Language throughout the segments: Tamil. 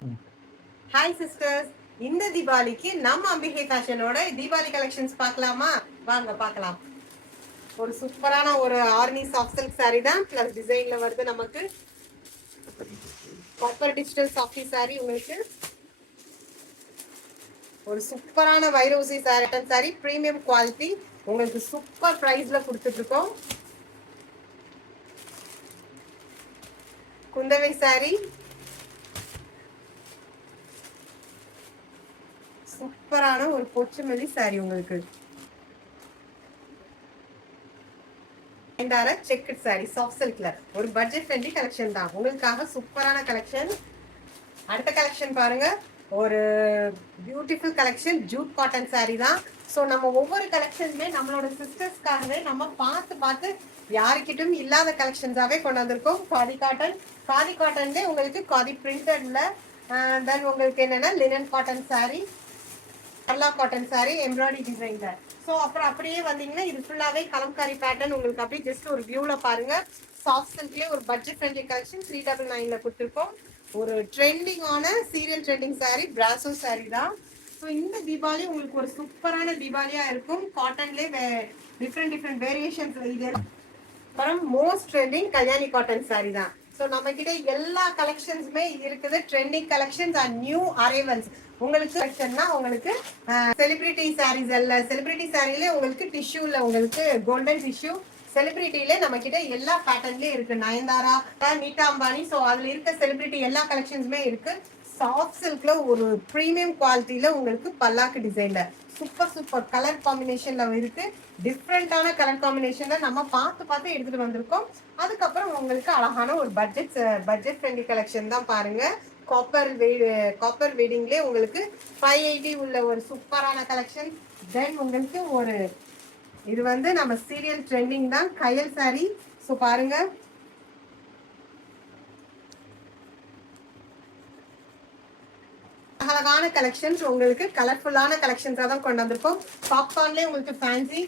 ஹாய் சிஸ்டர்ஸ், இந்த தீபாவளிக்கு நம்ம அம்பிகை ஃபேஷனோட தீபாவளி கலெக்ஷன்ஸ் பார்க்கலாமா? வாங்க பார்க்கலாம். ஒரு சூப்பரான ஒரு ஆர்னி சாஃப்ட் சில்க் சாரி தான், பிளஸ் டிசைன்ல வருது. நமக்கு காப்பர் டிஜிட்டல் சாஃப்டி சாரி. உங்களுக்கு ஒரு சூப்பரான வைரோசி சாரி, பிரீமியம் குவாலிட்டி. உங்களுக்கு சூப்பர் பிரைஸ்ல கொடுத்துட்டு இருக்கோம். குந்தவை சாரி சூப்பரான ஒரு பொச்சுமல்லி சாரி. உங்களுக்கு செக்குட் சாரி சாஃப்ட் சில்க்ல ஒரு பட்ஜெட் ஃப்ரெண்ட்லி கலெக்ஷன் தான். உங்களுக்காக சூப்பரான கலெக்ஷன். அடுத்த கலெக்ஷன் பாருங்க, ஒரு beautiful collection Jude cotton sari தான். ஸோ நம்ம ஒவ்வொரு கலெக்ஷனுமே நம்மளோட சிஸ்டர்ஸ்க்காகவே நம்ம பார்த்து யாருக்கிட்டும் இல்லாத கலெக்ஷன்ஸாவே கொண்டு வந்திருக்கோம். காதி காட்டன்ல உங்களுக்கு காதி பிரிண்டட்ல, தென் உங்களுக்கு என்னன்னா லினன் காட்டன் சாரி, கல்லா காட்டன் சாரி, எம்ப்ராய்டரி டிசைன்ல. ஸோ அப்புறம் அப்படியே வந்தீங்கன்னா இது ஃபுல்லாவே கலம்காரி பேட்டர்ன். உங்களுக்கு அப்படியே ஜஸ்ட் ஒரு வியூல பாருங்க. சாஃப்ட் சில்க்லேயே ஒரு பட்ஜெட் ஃப்ரெண்ட்லி கலெக்ஷன் 399ல கொடுத்துருக்கோம். ஒரு ட்ரெண்டிங்கான சீரியல் ட்ரெண்டிங் சாரி, பிராசோ சாரி தான். ஸோ இந்த தீபாவளி உங்களுக்கு ஒரு சூப்பரான தீபாவளியா இருக்கும். காட்டன்லேயே டிஃப்ரெண்ட் வேரியேஷன்ஸ். இது அப்புறம் most trending Kalyani cotton sari தான். ஸோ நம்ம கிட்ட எல்லா கலெக்ஷன்ஸுமே இருக்குது. Trending collections and new arrivals. உங்களுக்கு கலெக்ஷன்னா உங்களுக்கு செலிபிரிட்டி சாரீஸ் எல்லாம், செலிபிரிட்டி சாரியில உங்களுக்கு டிஷ்யூல உங்களுக்கு கோல்டன் டிஷ்யூ, செலிபிரிட்டியில நம்ம கிட்ட எல்லா பேட்டர்ன்லயும் இருக்கு. நயன்தாரா, நீட்டா அம்பானி, ஸோ அதுல இருக்க செலிபிரிட்டி எல்லா கலெக்ஷன்ஸுமே இருக்கு. சாஃப்ட் சில்க்ல ஒரு ப்ரீமியம் குவாலிட்டியில உங்களுக்கு பல்லாக்கு டிசைன்ல சூப்பர் கலர் காம்பினேஷன்ல இருக்கு. டிஃப்ரெண்டான கலர் காம்பினேஷன்ல நம்ம பார்த்து எடுத்துட்டு வந்திருக்கோம். அதுக்கப்புறம் உங்களுக்கு அழகான ஒரு பட்ஜெட் ஃப்ரெண்ட்லி கலெக்ஷன் தான் பாருங்க. காப்பர் வெயிடிங்லேயே உங்களுக்கு 580 உள்ள ஒரு சூப்பரான கலெக்ஷன். தென் உங்களுக்கு ஒரு இது வந்து நம்ம சீரியல் ட்ரெண்டிங் தான், கயல் சாரி. ஸோ பாருங்க, அழகான கலெக்ஷன்ஸ். உங்களுக்கு கலர்ஃபுல்லான கலெக்ஷன்ஸாக தான் கொண்டு வந்திருக்கோம். பாப்கார்ன்லேயே உங்களுக்கு ஃபேன்சி.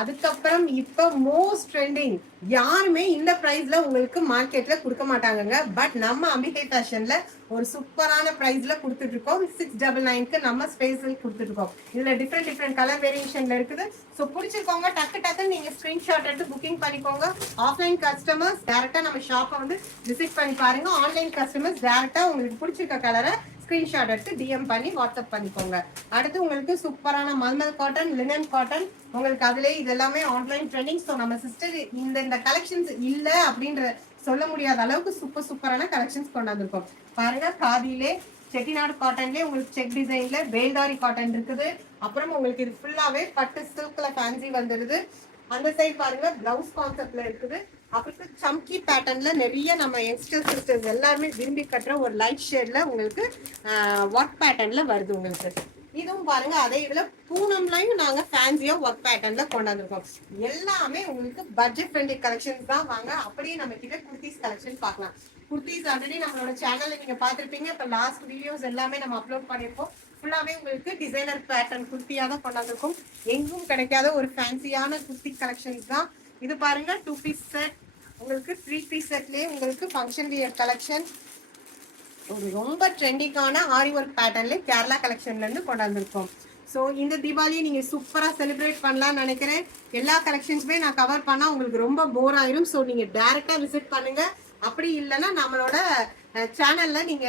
அதுக்கப்புறம் இப்போ மோஸ்ட் ட்ரெண்டிங், யாருமே இந்த ப்ரைஸ்ல உங்களுக்கு மார்க்கெட்ல கொடுக்க மாட்டாங்க. பட் நம்ம அம்பிகை ஃபேஷன்ல ஒரு சூப்பரான ப்ரைஸ்ல கொடுத்துட்டு இருக்கோம். 699க்கு நம்ம ஸ்பேஸில் கொடுத்துட்டு இருக்கோம். இதுல டிஃப்ரெண்ட் கலர் வேரியேஷன்ல இருக்குது. ஸோ பிடிச்சிருக்கோங்க, டக்கு நீங்க ஸ்கிரீன்ஷாட் எடுத்து புக்கிங் பண்ணிக்கோங்க. ஆஃப்லைன் கஸ்டமர்ஸ் டேரக்டா நம்ம ஷாப்பை வந்து விசிட் பண்ணி பாருங்க. ஆன்லைன் கஸ்டமர்ஸ் டேரக்டா உங்களுக்கு பிடிச்சிருக்க கலரை ஸ்கிரீன்ஷாட் எடுத்து டிஎம் பண்ணி வாட்ஸ்அப் பண்ணிக்கோங்க. அடுத்து உங்களுக்கு சூப்பரான மல்மல் காட்டன், லினன் காட்டன், உங்களுக்கு அதுலேயே இது எல்லாமே ஆன்லைன் ட்ரெண்டிங். ஸோ நம்ம சிஸ்டர் இந்த கலெக்ஷன்ஸ் இல்லை அப்படின்ற சொல்ல முடியாத அளவுக்கு சூப்பரான கலெக்ஷன்ஸ் கொண்டு வந்திருக்கோம். பாருங்க, காதியிலே செட்டிநாடு காட்டன்லேயே உங்களுக்கு செக் டிசைன்ல வேல்தாரி காட்டன் இருக்குது. அப்புறம் உங்களுக்கு இது ஃபுல்லாவே பட்டு சில்க்ல ஃபேன்சி வந்துடுது. அந்த சைட் பாருங்க, பிளவுஸ் கான்செப்ட்ல இருக்குது. அப்புறம் சம்கி பேட்டர்ன்ல நிறைய நம்ம யங்ஸ்டர் சிஸ்டர்ஸ் எல்லாருமே விரும்பி கட்டுற ஒரு லைட் ஷேட்ல உங்களுக்கு ஒர்க் பேட்டர்ன்ல வருது. உங்களுக்கு இதுவும் பாருங்க, அதே இதுல பூனம்லையும் நாங்க ஃபேன்சியா ஒர்க் பேட்டர்ன்ல கொண்டாந்துருக்கோம். எல்லாமே உங்களுக்கு பட்ஜெட் ஃப்ரெண்ட்லி கலெக்ஷன்ஸ் தான். வாங்க அப்படியே நம்ம கிட்ட குர்த்திஸ் கலெக்ஷன் பார்க்கலாம். குர்த்திஸ் ஆல்ரெடி நம்மளோட சேனல்ல நீங்க பாத்திருப்பீங்க. இப்ப லாஸ்ட் வீடியோஸ் எல்லாமே நம்ம அப்லோட் பண்ணிருப்போம். ஃபுல்லாவே உங்களுக்கு டிசைனர் பேட்டர்ன் குர்த்தியா தான் கொண்டாந்துருக்கும். எங்கும் கிடைக்காத ஒரு ஃபேன்சியான குர்த்தி கலெக்ஷன்ஸ் தான். இது பாருங்க, 2 பீஸ் செட், உங்களுக்கு 3 பீஸ் செட்லயே உங்களுக்கு ஃபங்க்ஷன் வியர் கலெக்ஷன். ஒரு ரொம்ப ட்ரெண்டிங்கான ஆரி ஒர்க் பேட்டர்ன்ல கேரளா கலெக்ஷன்ல இருந்து கொண்டாந்துருக்கோம். ஸோ இந்த தீபாவளியை நீங்க சூப்பரா செலிப்ரேட் பண்ணலாம்னு நினைக்கிறேன். எல்லா கலெக்ஷன்ஸுமே நான் கவர் பண்ணா உங்களுக்கு ரொம்ப போர் ஆயிரும். ஸோ நீங்க டைரக்டா விசிட் பண்ணுங்க. அப்படி இல்லைன்னா நம்மளோட சேனல்ல நீங்க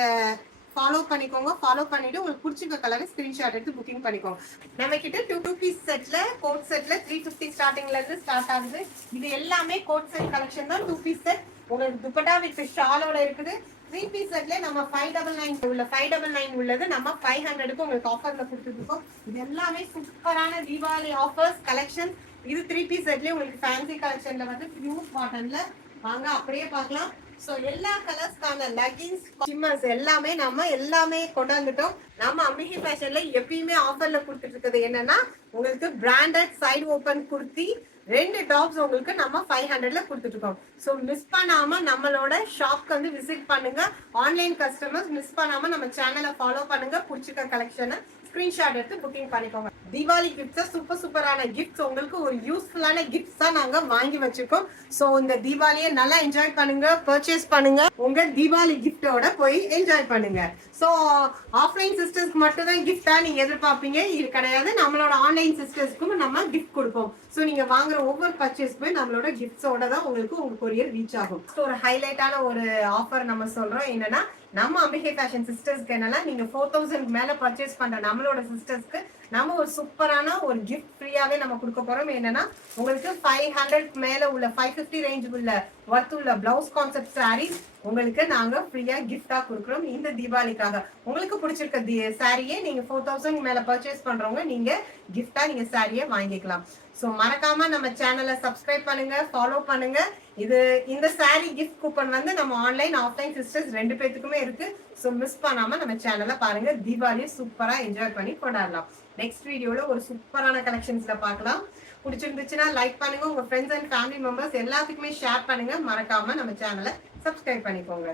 ஃபாலோ பண்ணிக்கோங்க. ஃபாலோ பண்ணிட்டு உங்களுக்கு பிடிச்சிருக்க கலரை ஸ்கிரீன்ஷாட் எடுத்து புக்கிங் பண்ணிக்கோங்க. நம்ம கிட்ட 2 பீஸ் செட்ல, கோட் செட்ல 350 ஸ்டார்டிங்ல இருந்து ஸ்டார்ட் ஆகுது. இது எல்லாமே கோட் செட் கலெக்ஷன் தான். 2 பீஸ் செட் உங்களுக்கு துப்பட்டா வித் ஷாலோட இருக்குது. 3 பீஸ் செட்ல நம்ம 599 உள்ளது நம்ம 500க்கு உங்களுக்கு ஆஃபர்ல கொடுத்துருக்கோம். இது எல்லாமே சூப்பரான தீபாவளி ஆஃபர்ஸ் கலெக்ஷன். இது 3 பீஸ் செட்லயே உங்களுக்கு ஃபேன்சி கலெக்ஷன்ல வந்து பியூர் காட்டன்ல. வாங்க அப்படியே பார்க்கலாம். ஸோ எல்லா கலர்ஸ்க்கான லெகின்ஸ், சிம்மர்ஸ் எல்லாமே கொண்டாந்துட்டோம். நம்ம அம்பிகை ஃபேஷன்ல எப்பயுமே ஆஃபர்ல கொடுத்துட்டு இருக்கிறது என்னன்னா, உங்களுக்கு branded side open kurti 2 tops உங்களுக்கு நம்ம 500ல கொடுத்துட்டு இருக்கோம். ஸோ மிஸ் பண்ணாம நம்மளோட ஷாப்க்கு வந்து விசிட் பண்ணுங்க. ஆன்லைன் கஸ்டமர்ஸ் மிஸ் பண்ணாம நம்ம சேனலை ஃபாலோ பண்ணுங்க. பிடிச்சிருக்க கலெக்ஷனை ஸ்கிரீன்ஷாட் எடுத்து புக்கிங் பண்ணிக்கோங்க. தீபாவளி கிஃப்ட்ஸ் சூப்பரான கிஃப்ட்ஸ் உங்களுக்கு ஒரு யூஸ்ஃபுல்லான கிஃப்ட்ஸ் தான் நாங்க வாங்கி வச்சிருக்கோம். சோ இந்த தீபாவளியை நல்லா என்ஜாய் பண்ணுங்க, பர்ச்சேஸ் பண்ணுங்க, உங்க தீபாவளி கிஃப்டோட போய் என்ஜாய் பண்ணுங்க. சோ ஆஃப்லைன் சிஸ்டர்ஸ்க்கு மட்டும் தான் கிஃப்டா நீங்க எதிர்பார்ப்பீங்க, இது கிடையாது. நம்மளோட ஆன்லைன் சிஸ்டர்ஸ்க்கும் நம்ம கிஃப்ட் கொடுப்போம். சோ நீங்க வாங்குற ஒவ்வொரு பர்ச்சேஸ்க்குமே நம்மளோட கிஃப்ட்ஸோட தான் உங்களுக்கு உங்க கொரியர் ரீச் ஆகும். ஒரு ஹைலைட்டான ஒரு ஆஃபர் நம்ம சொல்றோம் என்னன்னா, நம்ம அம்பிகை ஃபேஷன் சிஸ்டர்ஸ்க்கு என்னன்னா, நீங்க 4000 மேல பர்ச்சேஸ் பண்ற நம்மளோட சிஸ்டர்ஸ்க்கு நம்ம ஒரு சூப்பரான ஒரு கிஃப்ட் ஃப்ரீயாவே நம்ம கொடுக்க போறோம். என்னன்னா, உங்களுக்கு 500 மேல உள்ள 550 ரேஞ்ச் உள்ள ஒர்த் உள்ள பிளவுஸ் கான்செப்ட் சாரீஸ் உங்களுக்கு நாங்க ஃப்ரீயா கிஃப்டா கொடுக்குறோம் இந்த தீபாவளிக்காக. உங்களுக்கு பிடிச்சிருக்க சாரியே நீங்க 4000 மேல பர்ச்சேஸ் பண்றவங்க நீங்க கிஃப்டா நீங்க சாரியை வாங்கிக்கலாம். சோ மறக்காம நம்ம சேனலை சப்ஸ்கிரைப் பண்ணுங்க, ஃபாலோ பண்ணுங்க. இந்த சாரி கிஃப்ட் கூப்பன் வந்து நம்ம ஆன்லைன் ஆஃப்லைன் சிஸ்டர்ஸ் 2 பேத்துக்குமே இருக்கு. சோ மிஸ் பண்ணாம நம்ம சேனலை பாருங்க. தீபாவளியை சூப்பரா என்ஜாய் பண்ணி கொண்டாடலாம். நெக்ஸ்ட் வீடியோல ஒரு சூப்பரான கலெக்ஷன்ஸ்ல பார்க்கலாம். பிடிச்சிருந்துச்சுன்னா லைக் பண்ணுங்க, உங்க ஃப்ரெண்ட்ஸ் அண்ட் ஃபேமிலி மெம்பர்ஸ் எல்லாத்துக்குமே ஷேர் பண்ணுங்க. மறக்காம நம்ம சேனலை சப்ஸ்கிரைப் பண்ணிக்கோங்க.